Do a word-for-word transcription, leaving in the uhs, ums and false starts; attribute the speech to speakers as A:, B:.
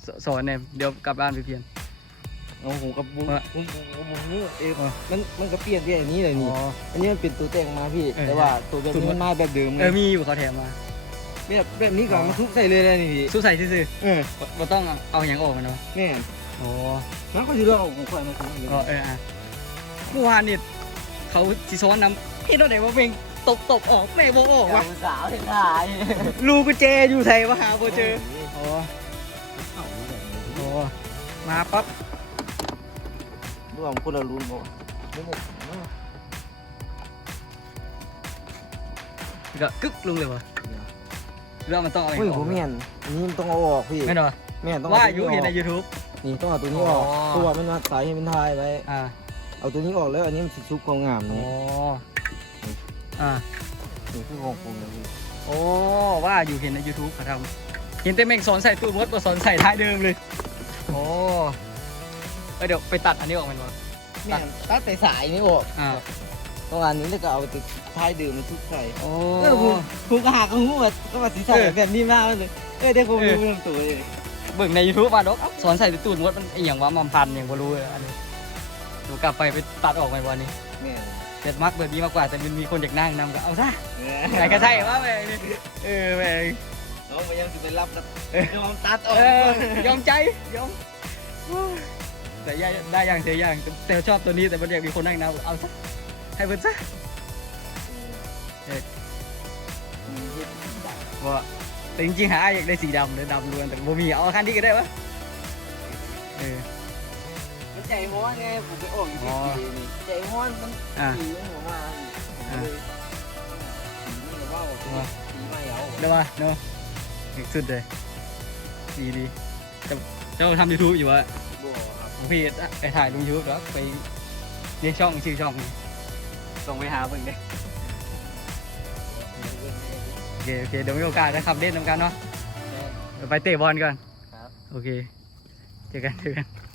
A: สอนเนี่ยเดี๋ยวกลับบ้านไปเพียน
B: โอ้โหกับบุ้งบุ้งบุ้งบุ้งนี่เออมันมันก็เปลี่ยนที่อันนี้เลยนี่อันนี้มันเป็นตัวแต่งมาพี่แต่ว่าตัวแบบนี้มันมาแบบเดิมเล
A: เอย อมีอยู่เขาแถมมา
B: แบบแบบนี้ก่อนมาทุบใส่เลยเลยนี่พี่
A: สู้ใส่ซื่อ
B: เออ
A: ๆบ่ต้องเอาอย่างออกมันเนาะ
B: แม่
A: โอ้
B: มันก็อยู่เราของข่อยมาทุบเลย
A: ก็เอออ่ะเมื่อวานนี่เขาสิซ้อนน้ำเฮ็ดอะไรว่าเพลงตบตบออกแม่บ่ออกวะ
B: สาวเห็นถ่าย
A: ลูกกุญแจอยู่ไสวะหาบ่เจอโอ้โอ้มาปั๊บ
B: รวมคนละรุ่นบ่นี่เนี่ย
A: ก็กึกลงเลยวะเรื่องมันต้องเอา
B: เฮ้ย
A: อ
B: ผ
A: อก
B: มแม่นอันนี้มันต้องเอาออกพี่
A: ไม่นเหรอ
B: แม่นต้อง
A: ว่า
B: เอา
A: อยู่เห็นใน YouTube
B: นี่ต้องเอาตัวนี้ออก
A: อ๋อ
B: ตัวมันมาสายให้มันทายไว้
A: อ่า
B: เอาตัวนี้ออกแล้วอันนี้มันสิชุบความงาม
A: โอ้
B: นี่
A: อ่า
B: นี่คือของผมนะพี่
A: โอ้ว่าอยู่เห็นใน YouTube เขาทำเห็นแต่แม่งสอนใส่ตู้มดบ่สอนใส่ท้ายเดิมเลยโอ้เอ้ยเดี๋ยวไปตัดอันนี้ออกมันวะ
B: แม่นตัดแต่สายนี่ออก
A: อ่า
B: ตรงอันนี้แล้วก็เอาติดท้ายดื่มมันชุบใส่
A: โอ้
B: เออผมผมก็หากระหูว่าก็มาสีใส่
A: เออ
B: แบบนี้มากเลยเออเดี๋ยวผม
A: เออ
B: ดูทำตัวเลย
A: เบิ่งใน YouTube มาดอกเอ้าสอนใส่ตู้มดมันอหย่างว่ามันพันอย่างบ่รู้เลยอันนี้เดี๋ยวกลับไปไปตัดออกไปวันนี้
B: แม่น
A: เด็ดมักแบบนี้มากกว่าแต่มันมีคนอยากนั่งนำก็เอาซะ
B: เอ
A: ไหนก็ใช่ว่าแม่งนี่เออแม่ง
B: น้องมายังจะไปรับนะ
A: เออ
B: ยอมตัดออก
A: เออยอมใจยอมแต่ได้ได้อย่างเสียอย่างแต่ชอบตัวนี้แต่มันอยากมีคนนั่งนำเอาซะให้เพิ่นซะว่าแต่จริงๆหาอยากได้สีดำเลยดำล้วนแต่บ่มีเอาคันนี้ก็ได้วะเออ
B: มันใจฮ้อนไงผมไปออกอยู่ที่ปีนี่ใจฮ้อนมัน
A: อ่า
B: สีมันหัวมาผมเลยสีมันว่าสีไม่เอา
A: ได้ป่ะเนาะสุดเลยดีดีจะจะทำยูทูบอยู่วะ
B: บัวครับ
A: พี่ไปถ่ายลงยูทูบแล้วไปเรียกช่องชื่อช่องส่งไปหาเบิ่งเด้โอเคโอเคเดี๋ยวมีโอกาสนะครับเล่นนำกันเนาะเดี๋ยวไปเตะบอลก่อน
B: ครับ
A: โอเคเจอกันเจอกัน